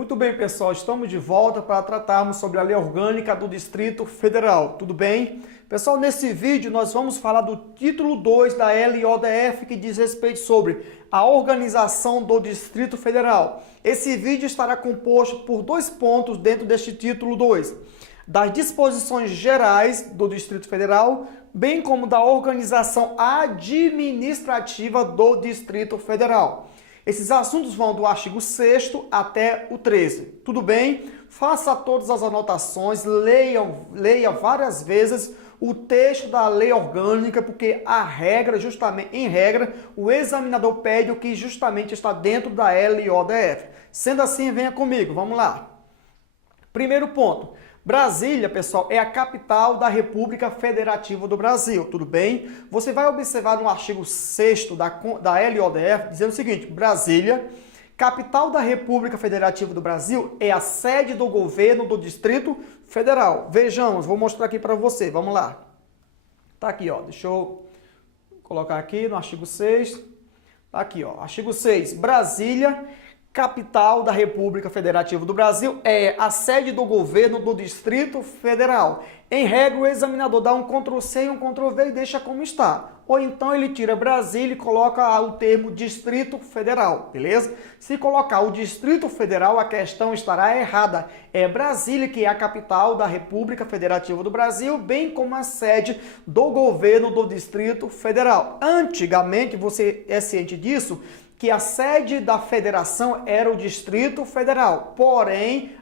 Muito bem, pessoal, estamos de volta para tratarmos sobre a Lei Orgânica do Distrito Federal, tudo bem? Pessoal, nesse vídeo nós vamos falar do título 2 da LODF, que diz respeito sobre a organização do Distrito Federal. Esse vídeo estará composto por 2 pontos dentro deste título 2, das disposições gerais do Distrito Federal, bem como da organização administrativa do Distrito Federal. Esses assuntos vão do artigo 6º até o 13. Tudo bem? Faça todas as anotações, leia várias vezes o texto da lei orgânica, porque a regra, em regra, o examinador pede o que justamente está dentro da LODF. Sendo assim, venha comigo, vamos lá. Primeiro ponto. Brasília, pessoal, é a capital da República Federativa do Brasil, tudo bem? Você vai observar no artigo 6º da LODF dizendo o seguinte: Brasília, capital da República Federativa do Brasil, é a sede do governo do Distrito Federal. Vejamos, vou mostrar aqui para você, vamos lá. Tá aqui, ó, deixa eu colocar aqui no artigo 6. Tá aqui, ó, artigo 6, Brasília, capital da República Federativa do Brasil, é a sede do governo do Distrito Federal. Em regra, o examinador dá um Ctrl+C e um Ctrl+V e deixa como está. Ou então ele tira Brasília e coloca o termo Distrito Federal, beleza? Se colocar o Distrito Federal, a questão estará errada. É Brasília que é a capital da República Federativa do Brasil, bem como a sede do governo do Distrito Federal. Antigamente, você é ciente disso, que a sede da federação era o Distrito Federal. Porém,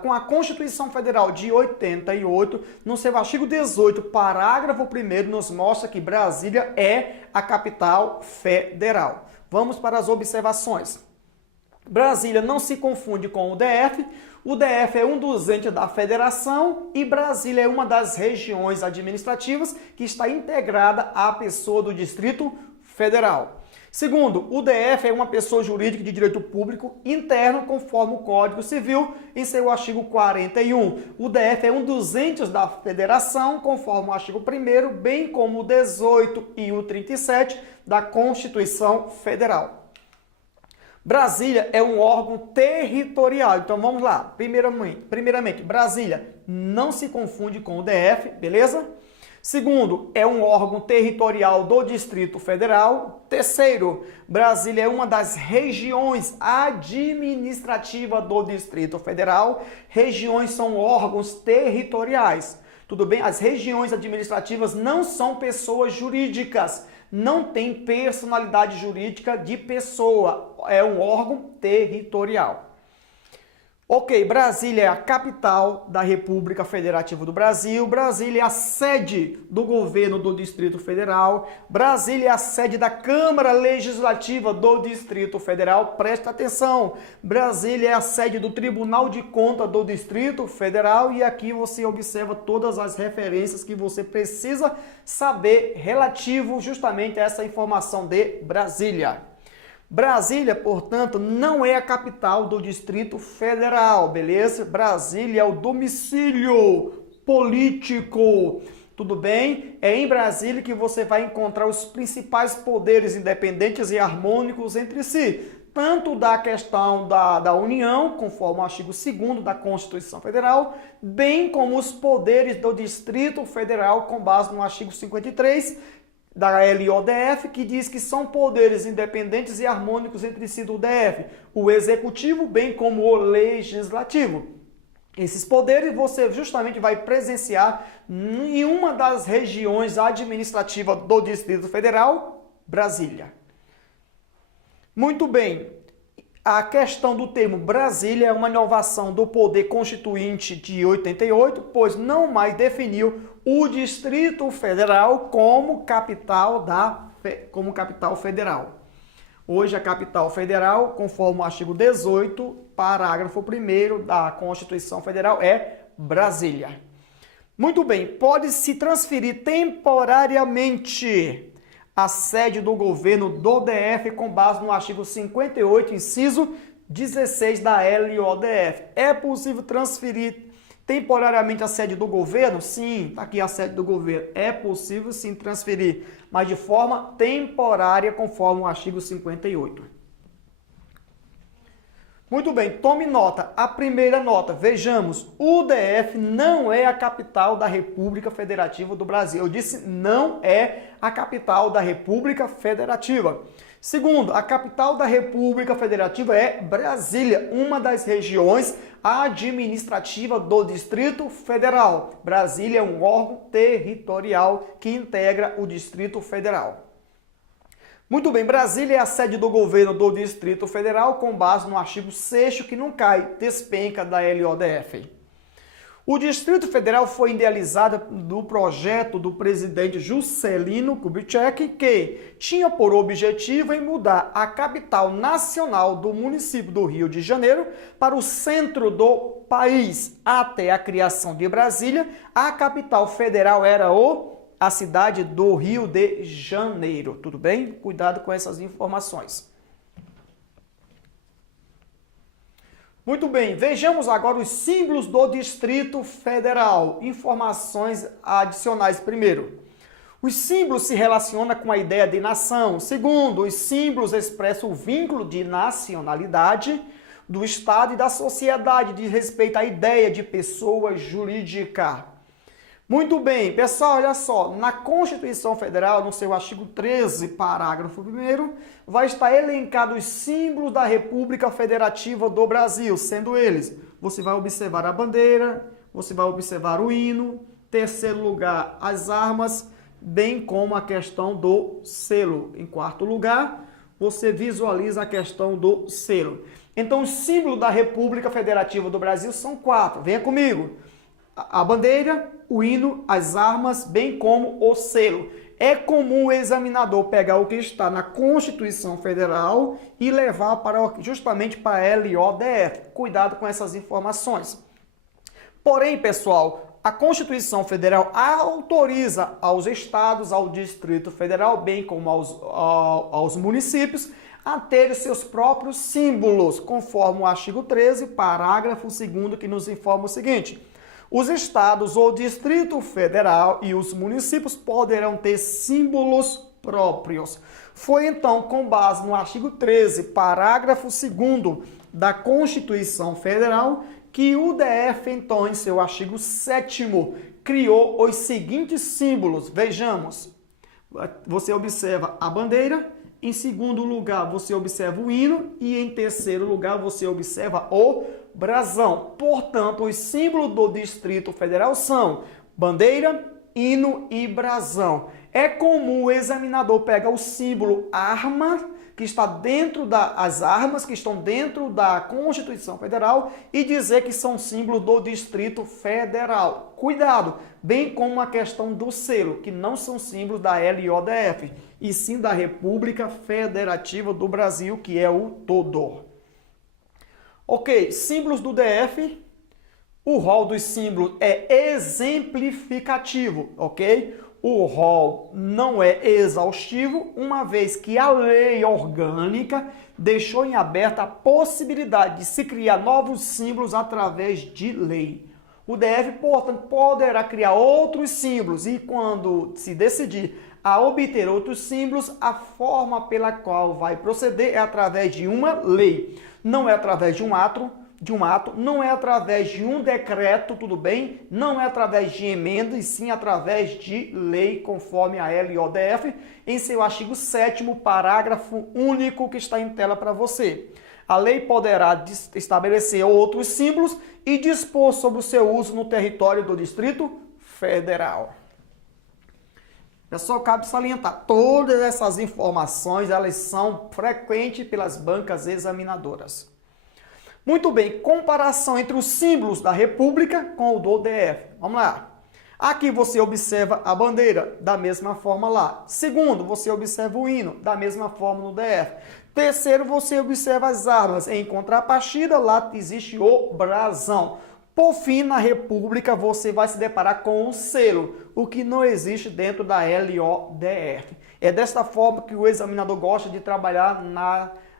com a Constituição Federal de 88, no seu artigo 18, parágrafo 1º, nos mostra que Brasília é a capital federal. Vamos para as observações. Brasília não se confunde com o DF. O DF é um dos entes da federação e Brasília é uma das regiões administrativas que está integrada à pessoa do Distrito Federal. Segundo, o DF é uma pessoa jurídica de direito público interno, conforme o Código Civil, em seu artigo 41. O DF é um dos entes da federação, conforme o artigo 1º, bem como o 18 e o 37 da Constituição Federal. Brasília é um órgão territorial. Então vamos lá. Primeiramente, Brasília não se confunde com o DF, beleza? Segundo, é um órgão territorial do Distrito Federal. Terceiro, Brasília é uma das regiões administrativas do Distrito Federal. Regiões são órgãos territoriais. Tudo bem? As regiões administrativas não são pessoas jurídicas. Não tem personalidade jurídica de pessoa. É um órgão territorial. Ok, Brasília é a capital da República Federativa do Brasil, Brasília é a sede do governo do Distrito Federal, Brasília é a sede da Câmara Legislativa do Distrito Federal, presta atenção, Brasília é a sede do Tribunal de Contas do Distrito Federal e aqui você observa todas as referências que você precisa saber relativo justamente a essa informação de Brasília. Brasília, portanto, não é a capital do Distrito Federal, beleza? Brasília é o domicílio político, tudo bem? É em Brasília que você vai encontrar os principais poderes independentes e harmônicos entre si, tanto da questão da União, conforme o artigo 2º da Constituição Federal, bem como os poderes do Distrito Federal, com base no artigo 53, da LODF, que diz que são poderes independentes e harmônicos entre si do DF, o executivo, bem como o legislativo. Esses poderes você justamente vai presenciar em uma das regiões administrativas do Distrito Federal, Brasília. Muito bem. A questão do termo Brasília é uma inovação do Poder Constituinte de 88, pois não mais definiu o Distrito Federal como capital federal. Hoje a capital federal, conforme o artigo 18, parágrafo 1º da Constituição Federal, é Brasília. Muito bem, pode-se transferir temporariamente a sede do governo do DF com base no artigo 58, inciso 16 da LODF. É possível transferir temporariamente a sede do governo? Sim, está aqui a sede do governo. É possível sim transferir, mas de forma temporária, conforme o artigo 58. Muito bem, tome nota. A primeira nota, vejamos, o DF não é a capital da República Federativa do Brasil. Eu disse não é a capital da República Federativa. Segundo, a capital da República Federativa é Brasília, uma das regiões administrativas do Distrito Federal. Brasília é um órgão territorial que integra o Distrito Federal. Muito bem, Brasília é a sede do governo do Distrito Federal com base no artigo 6º que não cai, despenca da LODF. O Distrito Federal foi idealizado do projeto do presidente Juscelino Kubitschek, que tinha por objetivo em mudar a capital nacional do município do Rio de Janeiro para o centro do país. Até a criação de Brasília, a capital federal era a cidade do Rio de Janeiro. Tudo bem? Cuidado com essas informações. Muito bem, vejamos agora os símbolos do Distrito Federal. Informações adicionais. Primeiro, os símbolos se relacionam com a ideia de nação. Segundo, os símbolos expressam o vínculo de nacionalidade do Estado e da sociedade, de respeito à ideia de pessoa jurídica. Muito bem, pessoal, olha só, na Constituição Federal, no seu artigo 13, parágrafo 1º, vai estar elencados os símbolos da República Federativa do Brasil, sendo eles, você vai observar a bandeira, você vai observar o hino, terceiro lugar, as armas, bem como a questão do selo. Em quarto lugar, você visualiza a questão do selo. Então, os símbolos da República Federativa do Brasil são 4, venha comigo. A bandeira, o hino, as armas, bem como o selo. É comum o examinador pegar o que está na Constituição Federal e levar justamente para a LODF. Cuidado com essas informações. Porém, pessoal, a Constituição Federal autoriza aos estados, ao Distrito Federal, bem como aos municípios, a ter seus próprios símbolos, conforme o artigo 13, parágrafo 2º, que nos informa o seguinte: os estados, o Distrito Federal e os municípios poderão ter símbolos próprios. Foi então com base no artigo 13, parágrafo 2º da Constituição Federal que o DF, então, em seu artigo 7º, criou os seguintes símbolos. Vejamos, você observa a bandeira, em segundo lugar você observa o hino e em terceiro lugar você observa o brasão. Portanto, os símbolos do Distrito Federal são bandeira, hino e brasão. É comum o examinador pegar o símbolo arma, que está dentro das armas que estão dentro da Constituição Federal, e dizer que são símbolos do Distrito Federal. Cuidado, bem como a questão do selo, que não são símbolos da LODF, e sim da República Federativa do Brasil, que é o todo. Ok, símbolos do DF. O rol dos símbolos é exemplificativo, ok? O rol não é exaustivo, uma vez que a lei orgânica deixou em aberto a possibilidade de se criar novos símbolos através de lei. O DF, portanto, poderá criar outros símbolos e, quando se decidir a obter outros símbolos, a forma pela qual vai proceder é através de uma lei. Não é através de um ato, não é através de um decreto, tudo bem? Não é através de emenda, e sim através de lei, conforme a LODF, em seu artigo 7º, parágrafo único que está em tela para você. A lei poderá estabelecer outros símbolos e dispor sobre o seu uso no território do Distrito Federal. Pessoal, cabe salientar, todas essas informações, elas são frequentes pelas bancas examinadoras. Muito bem, comparação entre os símbolos da República com o do DF. Vamos lá. Aqui você observa a bandeira, da mesma forma lá. Segundo, você observa o hino, da mesma forma no DF. Terceiro, você observa as armas. Em contrapartida, lá existe o brasão. Por fim, na República, você vai se deparar com um selo, o que não existe dentro da LODF. É desta forma que o examinador gosta de trabalhar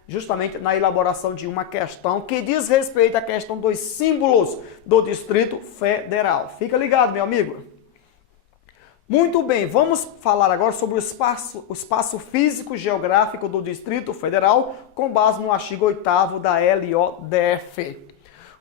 justamente na elaboração de uma questão que diz respeito à questão dos símbolos do Distrito Federal. Fica ligado, meu amigo. Muito bem, vamos falar agora sobre o espaço físico geográfico do Distrito Federal, com base no artigo 8º da LODF.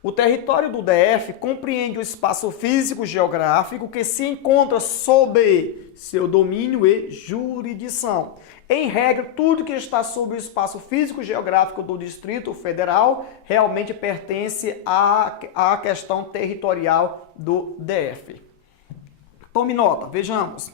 O território do DF compreende o espaço físico geográfico que se encontra sob seu domínio e jurisdição. Em regra, tudo que está sob o espaço físico geográfico do Distrito Federal realmente pertence à questão territorial do DF. Tome nota, vejamos.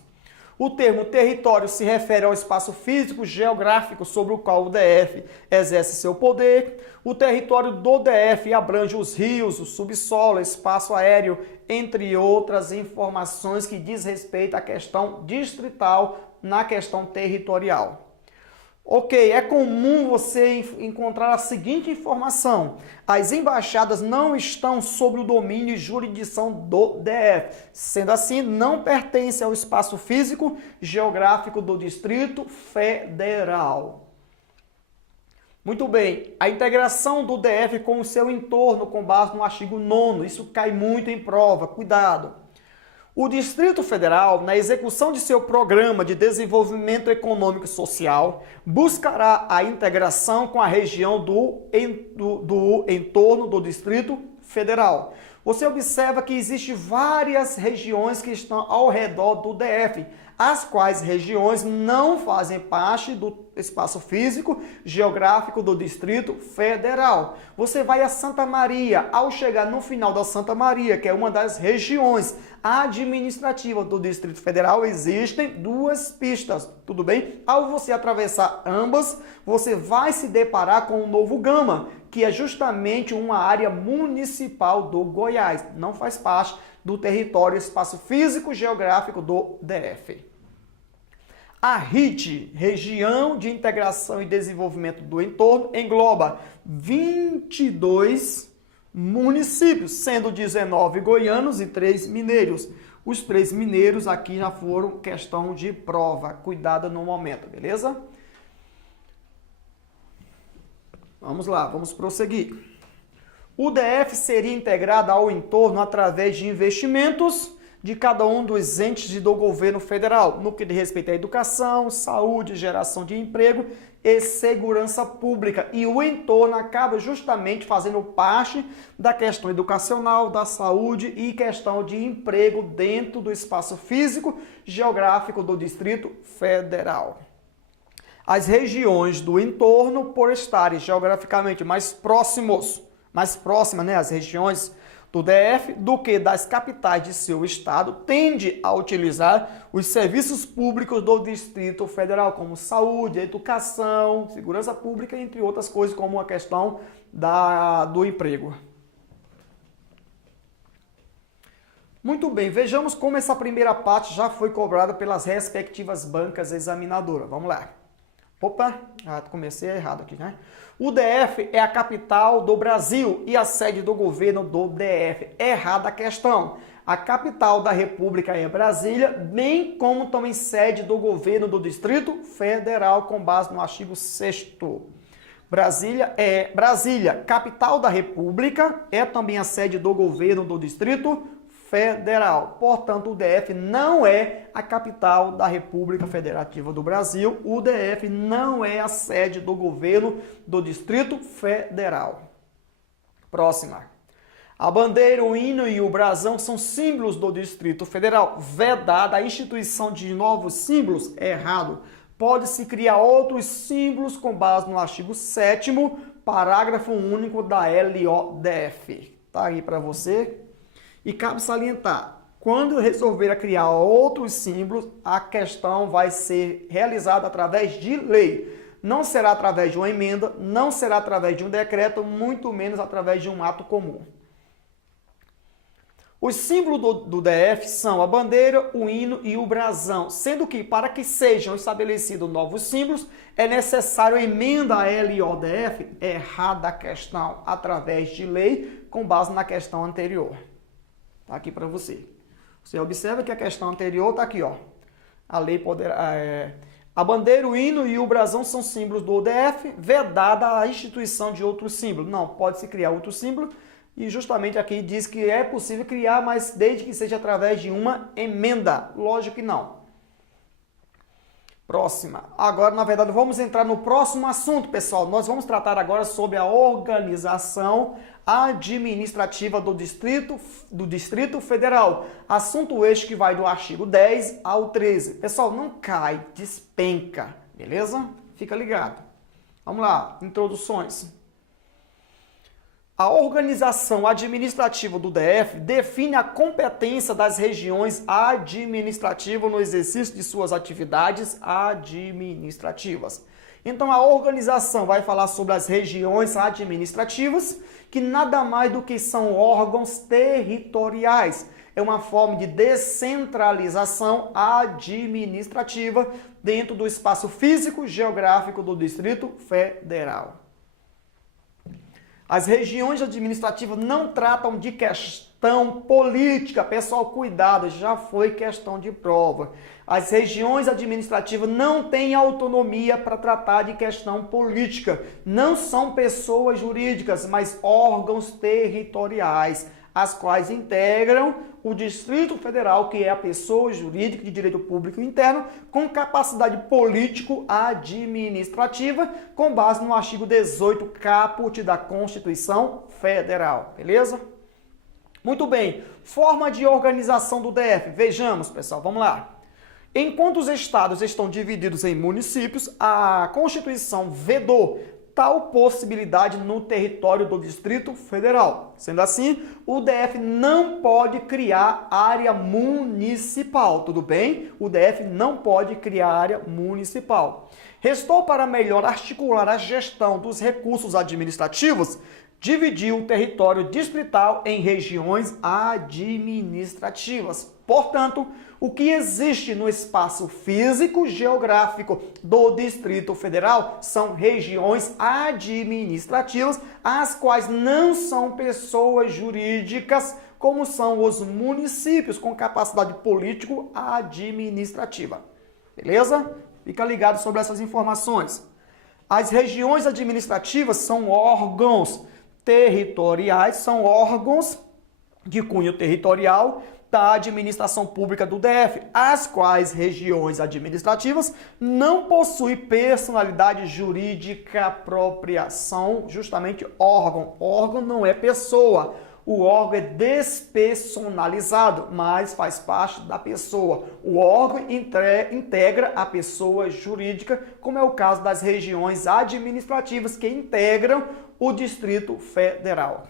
O termo território se refere ao espaço físico geográfico sobre o qual o DF exerce seu poder. O território do DF abrange os rios, o subsolo, espaço aéreo, entre outras informações que diz respeito à questão distrital na questão territorial. Ok, é comum você encontrar a seguinte informação: as embaixadas não estão sob o domínio e jurisdição do DF, sendo assim, não pertencem ao espaço físico geográfico do Distrito Federal. Muito bem, a integração do DF com o seu entorno com base no artigo 9º, isso cai muito em prova, cuidado. O Distrito Federal, na execução de seu Programa de Desenvolvimento Econômico e Social, buscará a integração com a região do entorno do Distrito Federal. Você observa que existem várias regiões que estão ao redor do DF, as quais regiões não fazem parte do espaço físico geográfico do Distrito Federal. Você vai a Santa Maria, ao chegar no final da Santa Maria, que é uma das regiões administrativas do Distrito Federal, existem duas pistas, tudo bem? Ao você atravessar ambas, você vai se deparar com o Novo Gama, que é justamente uma área municipal do Goiás, não faz parte do território espaço físico geográfico do DF. A RIT, Região de Integração e Desenvolvimento do Entorno, engloba 22 municípios, sendo 19 goianos e 3 mineiros. Os 3 mineiros aqui já foram questão de prova. Cuidado no momento, beleza? Vamos lá, vamos prosseguir. O DF seria integrado ao entorno através de investimentos de cada um dos entes do governo federal, no que diz respeito à educação, saúde, geração de emprego e segurança pública. E o entorno acaba justamente fazendo parte da questão educacional, da saúde e questão de emprego dentro do espaço físico geográfico do Distrito Federal. As regiões do entorno, por estarem geograficamente mais próximas, né, as regiões do DF do que das capitais de seu estado, tende a utilizar os serviços públicos do Distrito Federal, como saúde, educação, segurança pública, entre outras coisas, como a questão do emprego. Muito bem, vejamos como essa primeira parte já foi cobrada pelas respectivas bancas examinadoras. Vamos lá. Opa, comecei errado aqui, né? O DF é a capital do Brasil e a sede do governo do DF. Errada a questão. A capital da República é Brasília, bem como também sede do governo do Distrito Federal, com base no artigo 6º. Brasília, capital da República, é também a sede do governo do Distrito Federal. Portanto, o DF não é a capital da República Federativa do Brasil. O DF não é a sede do governo do Distrito Federal. Próxima. A bandeira, o hino e o brasão são símbolos do Distrito Federal. Vedada a instituição de novos símbolos? Errado. Pode-se criar outros símbolos com base no artigo 7º, parágrafo único da LODF. Tá aí para você. E cabe salientar, quando resolver criar outros símbolos, a questão vai ser realizada através de lei. Não será através de uma emenda, não será através de um decreto, muito menos através de um ato comum. Os símbolos do DF são a bandeira, o hino e o brasão, sendo que para que sejam estabelecidos novos símbolos, é necessário a emenda à LODF, errada a questão, através de lei, com base na questão anterior. Está aqui para você. Você observa que a questão anterior está aqui, ó. A lei poderá... A bandeira, o hino e o brasão são símbolos do DF, vedada a instituição de outros símbolos. Não, pode-se criar outro símbolo E justamente aqui diz que é possível criar, mas desde que seja através de uma emenda. Lógico que não. Próxima. Agora, na verdade, vamos entrar no próximo assunto, pessoal. Nós vamos tratar agora sobre a organização administrativa do Distrito Federal. Assunto este que vai do artigo 10 ao 13. Pessoal, não cai, despenca, beleza? Fica ligado. Vamos lá, introduções. A organização administrativa do DF define a competência das regiões administrativas no exercício de suas atividades administrativas. Então, a organização vai falar sobre as regiões administrativas, que nada mais do que são órgãos territoriais. É uma forma de descentralização administrativa dentro do espaço físico geográfico do Distrito Federal. As regiões administrativas não tratam de questão política. Pessoal, cuidado, já foi questão de prova. As regiões administrativas não têm autonomia para tratar de questão política. Não são pessoas jurídicas, mas órgãos territoriais, as quais integram o Distrito Federal, que é a pessoa jurídica de direito público interno, com capacidade político-administrativa, com base no artigo 18, caput da Constituição Federal. Beleza? Muito bem. Forma de organização do DF. Vejamos, pessoal, vamos lá. Enquanto os estados estão divididos em municípios, a Constituição vedou tal possibilidade no território do Distrito Federal. Sendo assim, o DF não pode criar área municipal, tudo bem? O DF não pode criar área municipal. Restou para melhor articular a gestão dos recursos administrativos, dividir o território distrital em regiões administrativas. Portanto, o que existe no espaço físico geográfico do Distrito Federal são regiões administrativas, as quais não são pessoas jurídicas, como são os municípios com capacidade político-administrativa. Beleza? Fica ligado sobre essas informações. As regiões administrativas são órgãos territoriais, são órgãos de cunho territorial da administração pública do DF, as quais regiões administrativas não possuem personalidade jurídica própria, são justamente órgão. Órgão não é pessoa. O órgão é despersonalizado, mas faz parte da pessoa. O órgão integra a pessoa jurídica, como é o caso das regiões administrativas que integram o Distrito Federal.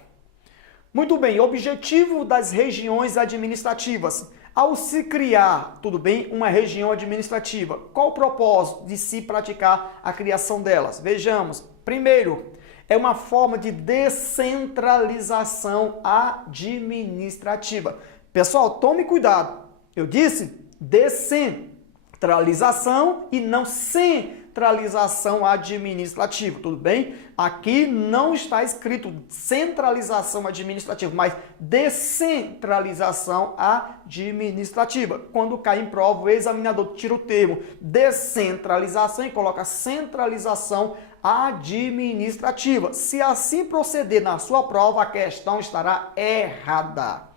Muito bem, objetivo das regiões administrativas. Ao se criar, tudo bem, uma região administrativa, qual o propósito de se praticar a criação delas? Vejamos. Primeiro, é uma forma de descentralização administrativa. Pessoal, tome cuidado. Eu disse descentralização e não centralização administrativa, tudo bem? Aqui não está escrito centralização administrativa, mas descentralização administrativa. Quando cai em prova, o examinador tira o termo descentralização e coloca centralização administrativa. Se assim proceder na sua prova, a questão estará errada.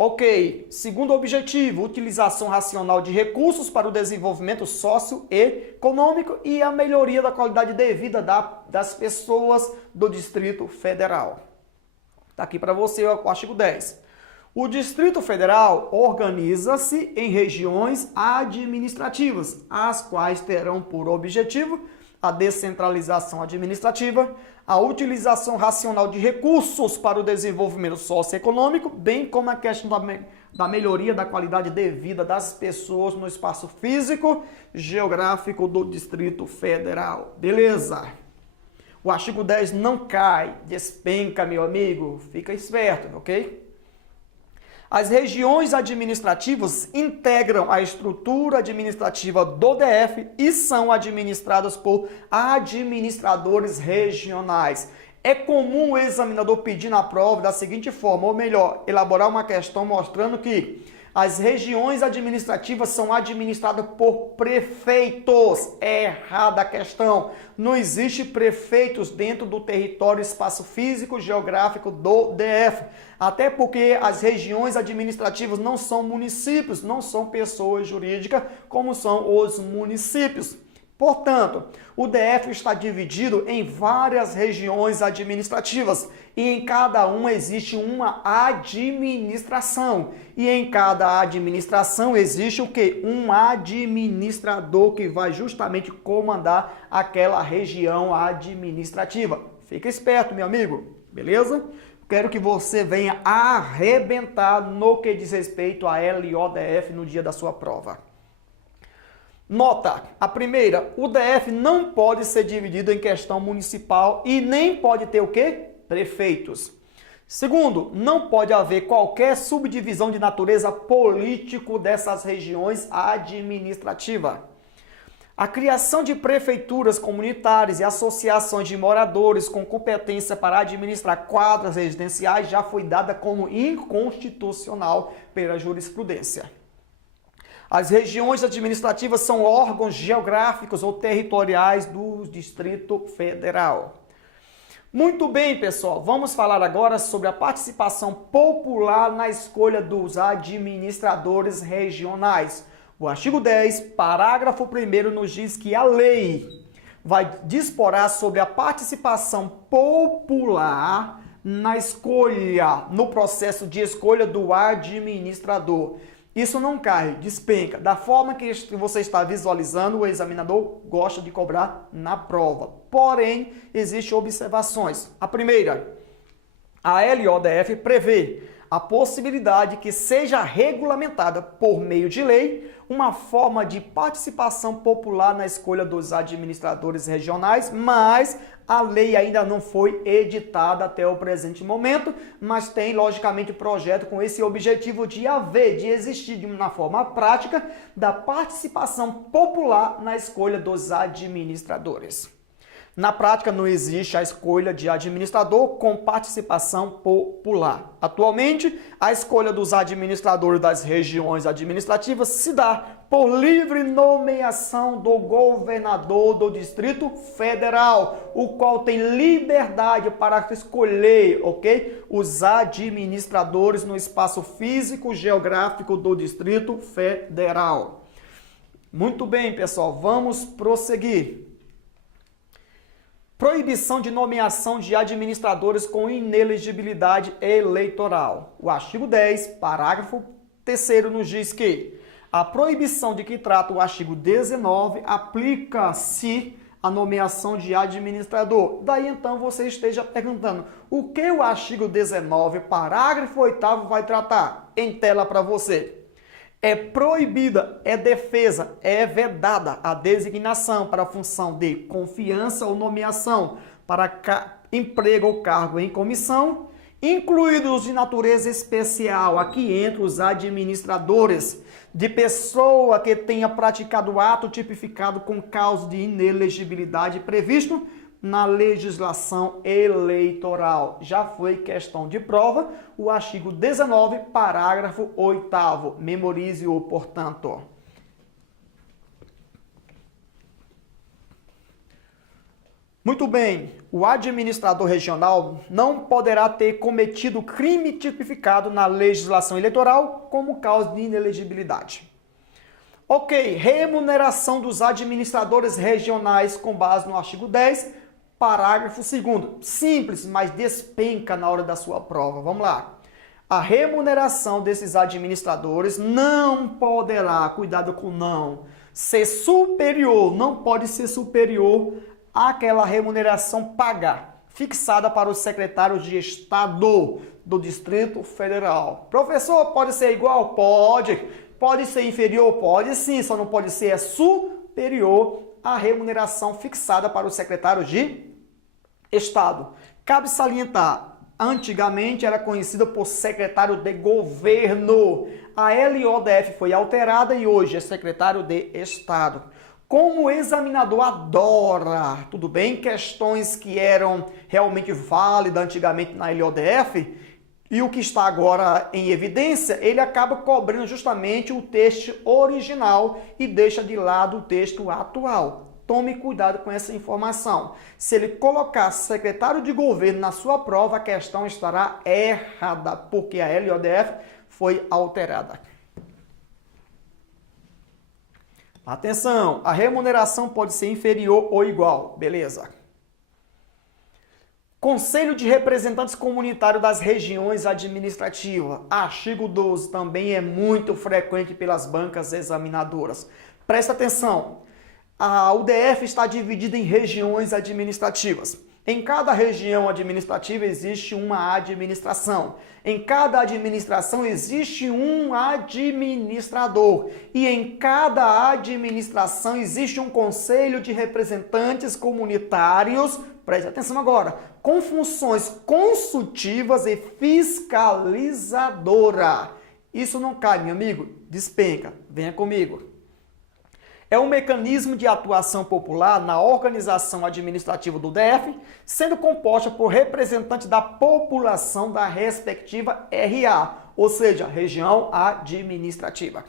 Ok, segundo objetivo, utilização racional de recursos para o desenvolvimento socioeconômico e a melhoria da qualidade de vida das pessoas do Distrito Federal. Está aqui para você o artigo 10. O Distrito Federal organiza-se em regiões administrativas, as quais terão por objetivo a descentralização administrativa, a utilização racional de recursos para o desenvolvimento socioeconômico, bem como a questão da melhoria da qualidade de vida das pessoas no espaço físico geográfico do Distrito Federal. Beleza? O artigo 10 não cai, despenca, meu amigo. Fica esperto, ok? As regiões administrativas integram a estrutura administrativa do DF e são administradas por administradores regionais. É comum o examinador pedir na prova da seguinte forma, ou melhor, elaborar uma questão mostrando que As regiões administrativas são administradas por prefeitos. É errada a questão. Não existe prefeitos dentro do território espaço físico geográfico do DF. Até porque as regiões administrativas não são municípios, não são pessoas jurídicas como são os municípios. Portanto, o DF está dividido em várias regiões administrativas e em cada uma existe uma administração. E em cada administração existe o quê? Um administrador que vai justamente comandar aquela região administrativa. Fica esperto, meu amigo, beleza? Quero que você venha arrebentar no que diz respeito à LODF no dia da sua prova. Nota, a primeira, o DF não pode ser dividido em questão municipal e nem pode ter o quê? Prefeitos. Segundo, não pode haver qualquer subdivisão de natureza político dessas regiões administrativas. A criação de prefeituras comunitárias e associações de moradores com competência para administrar quadras residenciais já foi dada como inconstitucional pela jurisprudência. As regiões administrativas são órgãos geográficos ou territoriais do Distrito Federal. Muito bem, pessoal, vamos falar agora sobre a participação popular na escolha dos administradores regionais. O artigo 10, parágrafo 1º, nos diz que a lei vai disporar sobre a participação popular na escolha, no processo de escolha do administrador. Isso não cai, despenca. Da forma que você está visualizando, o examinador gosta de cobrar na prova. Porém, existem observações. A primeira, a LODF prevê a possibilidade que seja regulamentada por meio de lei uma forma de participação popular na escolha dos administradores regionais, mas a lei ainda não foi editada até o presente momento, mas tem, logicamente, projeto com esse objetivo de existir de uma forma prática da participação popular na escolha dos administradores. Na prática, não existe a escolha de administrador com participação popular. Atualmente, a escolha dos administradores das regiões administrativas se dá por livre nomeação do governador do Distrito Federal, o qual tem liberdade para escolher, os administradores no espaço físico geográfico do Distrito Federal. Muito bem, pessoal, vamos prosseguir. Proibição de nomeação de administradores com inelegibilidade eleitoral. O artigo 10, parágrafo 3º, nos diz que a proibição de que trata o artigo 19 aplica-se à nomeação de administrador. Daí então você esteja perguntando, o que o artigo 19, parágrafo 8º vai tratar? Em tela para você. É proibida, é defesa, é vedada a designação para a função de confiança ou nomeação para emprego ou cargo em comissão, incluídos de natureza especial, aqui entre os administradores, de pessoa que tenha praticado ato tipificado com causa de inelegibilidade previsto na legislação eleitoral. Já foi questão de prova, o artigo 19, parágrafo 8º. Memorize-o, portanto. Muito bem, o administrador regional não poderá ter cometido crime tipificado na legislação eleitoral como causa de inelegibilidade. Ok, remuneração dos administradores regionais com base no artigo 10, parágrafo 2º. Simples, mas despenca na hora da sua prova. Vamos lá. A remuneração desses administradores não poderá, cuidado com não, ser superior, não pode ser superior àquela remuneração paga, fixada para os secretários de Estado do Distrito Federal. Professor, pode ser igual? Pode. Pode ser inferior? Pode sim, só não pode ser superior à remuneração fixada para os secretários de Estado. Cabe salientar, antigamente era conhecida por secretário de governo. A LODF foi alterada e hoje é secretário de Estado. Como o examinador adora, tudo bem, questões que eram realmente válidas antigamente na LODF, E o que está agora em evidência, ele acaba cobrindo justamente o texto original e deixa de lado o texto atual. Tome cuidado com essa informação. Se ele colocar secretário de governo na sua prova, a questão estará errada, porque a LODF foi alterada. Atenção, a remuneração pode ser inferior ou igual, beleza. Conselho de Representantes Comunitários das Regiões Administrativas, artigo 12, também é muito frequente pelas bancas examinadoras. Presta atenção, a UDF está dividida em regiões administrativas. Em cada região administrativa existe uma administração. Em cada administração existe um administrador. E em cada administração existe um conselho de representantes comunitários, preste atenção agora, com funções consultivas e fiscalizadora. Isso não cai, meu amigo, despenca, venha comigo. É um mecanismo de atuação popular na organização administrativa do DF, sendo composta por representantes da população da respectiva RA, ou seja, região administrativa.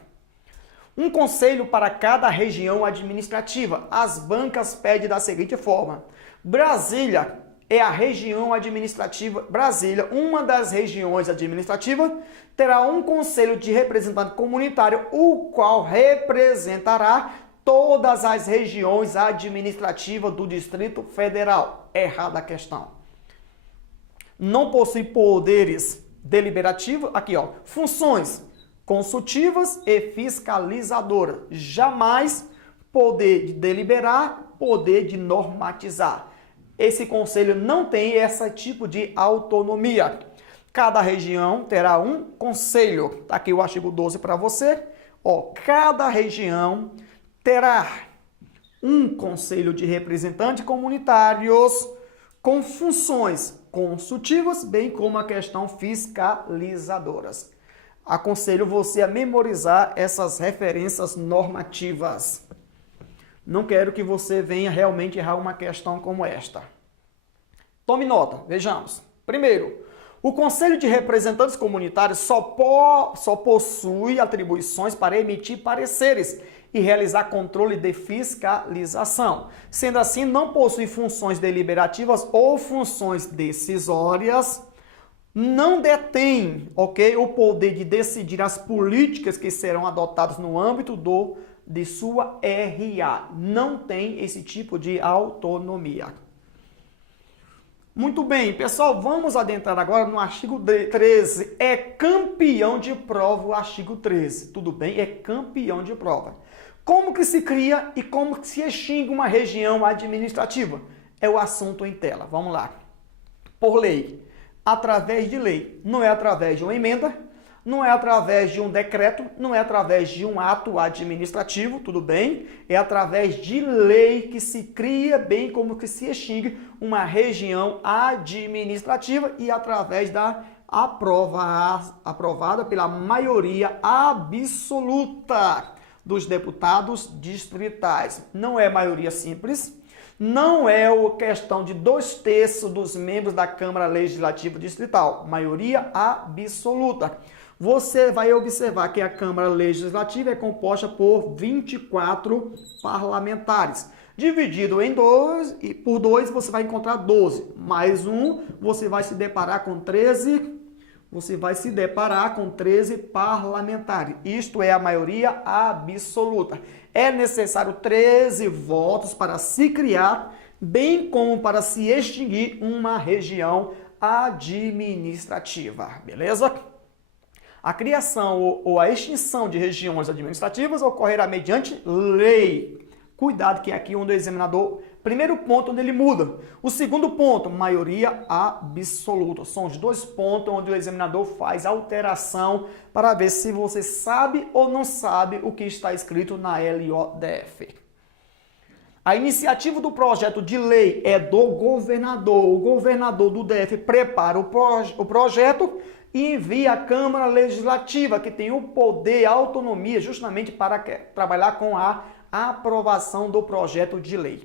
Um conselho para cada região administrativa. As bancas pedem da seguinte forma: Brasília é a região administrativa. Brasília, uma das regiões administrativas, terá um conselho de representante comunitário, o qual representará todas as regiões administrativas do Distrito Federal. Errada a questão. Não possui poderes deliberativos, aqui ó, funções consultivas e fiscalizadoras. Jamais poder de deliberar, poder de normatizar. Esse conselho não tem esse tipo de autonomia. Cada região terá um conselho. Tá aqui o artigo 12 para você. Ó, cada região terá um conselho de representantes comunitários com funções consultivas, bem como a questão fiscalizadoras. Aconselho você a memorizar essas referências normativas. Não quero que você venha realmente errar uma questão como esta. Tome nota, vejamos. Primeiro, o Conselho de Representantes Comunitários só possui atribuições para emitir pareceres e realizar controle de fiscalização. Sendo assim, não possui funções deliberativas ou funções decisórias, não detém, o poder de decidir as políticas que serão adotadas no âmbito de sua RA. Não tem esse tipo de autonomia. Muito bem, pessoal, vamos adentrar agora no artigo 13. É campeão de prova o artigo 13. Tudo bem? É campeão de prova. Como que se cria e como que se extingue uma região administrativa? É o assunto em tela. Vamos lá. Por lei. Através de lei. Não é através de uma emenda, não é através de um decreto, não é através de um ato administrativo, tudo bem? É através de lei que se cria, bem como que se extingue uma região administrativa e através da aprovada pela maioria absoluta dos deputados distritais. Não é maioria simples, não é a questão de 2/3 dos membros da Câmara Legislativa Distrital, maioria absoluta. Você vai observar que a Câmara Legislativa é composta por 24 parlamentares. Dividido em 2, e por 2 você vai encontrar 12. Mais um, você vai se deparar com 13. Você vai se deparar com 13 parlamentares. Isto é a maioria absoluta. É necessário 13 votos para se criar, bem como para se extinguir uma região administrativa. Beleza? A criação ou a extinção de regiões administrativas ocorrerá mediante lei. Cuidado que é aqui onde o examinador... Primeiro ponto onde ele muda. O segundo ponto, maioria absoluta. São os dois pontos onde o examinador faz alteração para ver se você sabe ou não sabe o que está escrito na LODF. A iniciativa do projeto de lei é do governador. O governador do DF prepara o projeto e envia à Câmara Legislativa, que tem o poder e a autonomia justamente para trabalhar com a aprovação do projeto de lei.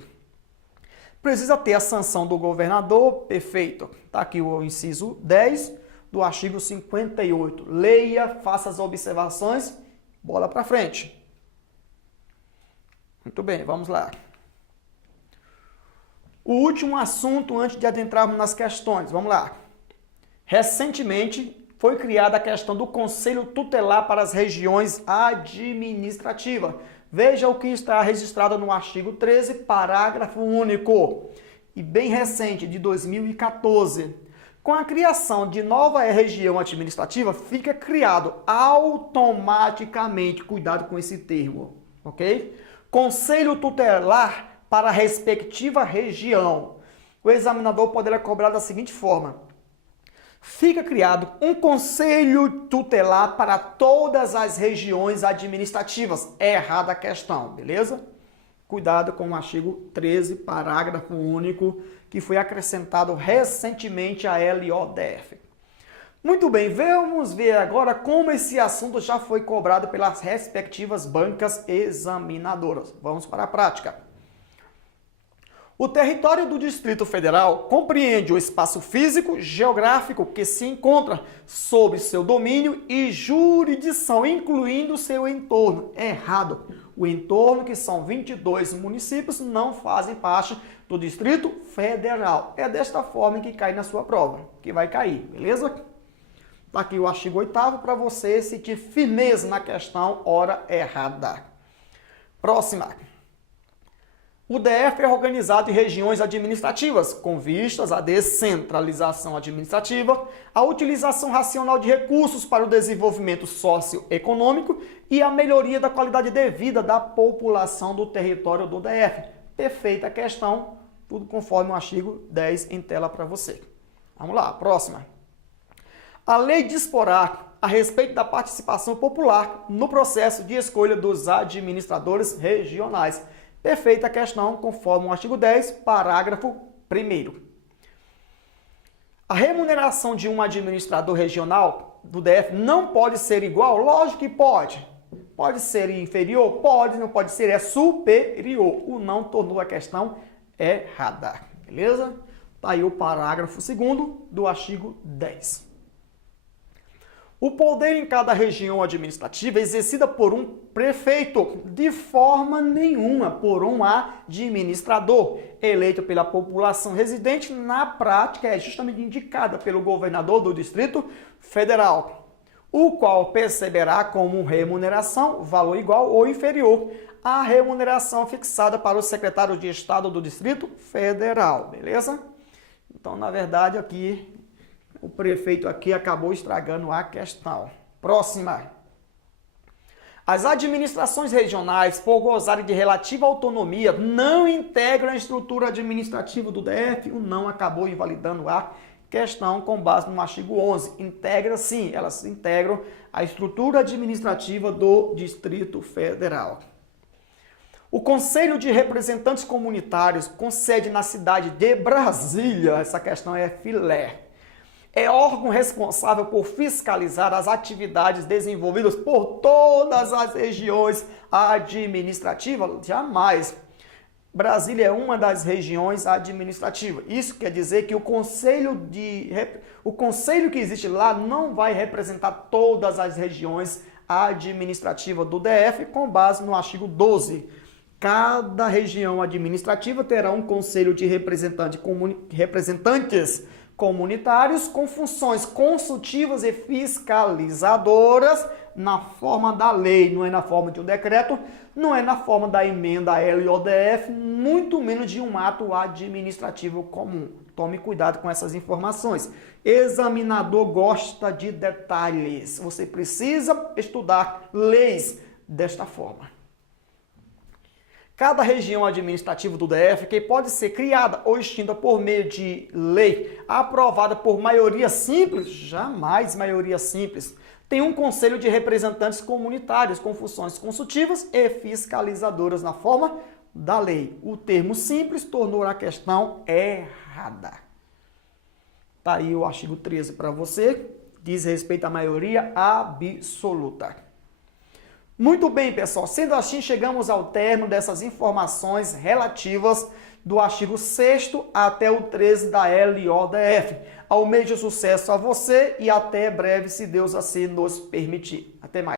Precisa ter a sanção do governador, perfeito. Está aqui o inciso 10 do artigo 58. Leia, faça as observações, bola para frente. Muito bem, vamos lá. O último assunto antes de adentrarmos nas questões, vamos lá. Recentemente foi criada a questão do Conselho Tutelar para as Regiões Administrativas. Veja o que está registrado no artigo 13, parágrafo único, e bem recente, de 2014. Com a criação de nova região administrativa, fica criado automaticamente, cuidado com esse termo, ok? Conselho Tutelar para a respectiva região. O examinador poderá cobrar da seguinte forma: fica criado um conselho tutelar para todas as regiões administrativas. É errada a questão, beleza? Cuidado com o artigo 13, parágrafo único, que foi acrescentado recentemente à LODF. Muito bem, vamos ver agora como esse assunto já foi cobrado pelas respectivas bancas examinadoras. Vamos para a prática. O território do Distrito Federal compreende o espaço físico, geográfico que se encontra sob seu domínio e jurisdição, incluindo seu entorno. Errado. O entorno, que são 22 municípios, não fazem parte do Distrito Federal. É desta forma que cai na sua prova, que vai cair, beleza? Está aqui o artigo 8º para você sentir firmeza na questão, hora errada. Próxima. O DF é organizado em regiões administrativas, com vistas à descentralização administrativa, à utilização racional de recursos para o desenvolvimento socioeconômico e a melhoria da qualidade de vida da população do território do DF. Perfeita questão, tudo conforme o artigo 10 em tela para você. Vamos lá, próxima. A lei disporá a respeito da participação popular no processo de escolha dos administradores regionais. Perfeita questão, conforme o artigo 10, parágrafo 1º. A remuneração de um administrador regional do DF não pode ser igual? Lógico que pode. Pode ser inferior? Pode, não pode ser, é superior. O não tornou a questão errada. Beleza? Está aí o parágrafo 2º do artigo 10. O poder em cada região administrativa é exercido por um prefeito, de forma nenhuma por um administrador, eleito pela população residente. Na prática, é justamente indicada pelo governador do Distrito Federal, o qual perceberá como remuneração valor igual ou inferior à remuneração fixada para o secretário de Estado do Distrito Federal, beleza? Então, na verdade, aqui o prefeito aqui acabou estragando a questão. Próxima. As administrações regionais, por gozarem de relativa autonomia, não integram a estrutura administrativa do DF. O não acabou invalidando a questão com base no artigo 11. Integra sim, elas integram a estrutura administrativa do Distrito Federal. O Conselho de Representantes Comunitários, com sede na cidade de Brasília, essa questão é filé, é órgão responsável por fiscalizar as atividades desenvolvidas por todas as regiões administrativas? Jamais. Brasília é uma das regiões administrativas. Isso quer dizer que o conselho que existe lá não vai representar todas as regiões administrativas do DF, com base no artigo 12. Cada região administrativa terá um conselho de representantes comunitários com funções consultivas e fiscalizadoras na forma da lei, não é na forma de um decreto, não é na forma da emenda LODF, muito menos de um ato administrativo comum. Tome cuidado com essas informações. Examinador gosta de detalhes. Você precisa estudar leis desta forma. Cada região administrativa do DF, que pode ser criada ou extinta por meio de lei aprovada por maioria simples, jamais maioria simples, tem um conselho de representantes comunitários com funções consultivas e fiscalizadoras na forma da lei. O termo simples tornou a questão errada. Está aí o artigo 13 para você, diz respeito à maioria absoluta. Muito bem, pessoal. Sendo assim, chegamos ao término dessas informações relativas do artigo 6º até o 13 da LODF. Almejo sucesso a você e até breve, se Deus assim nos permitir. Até mais.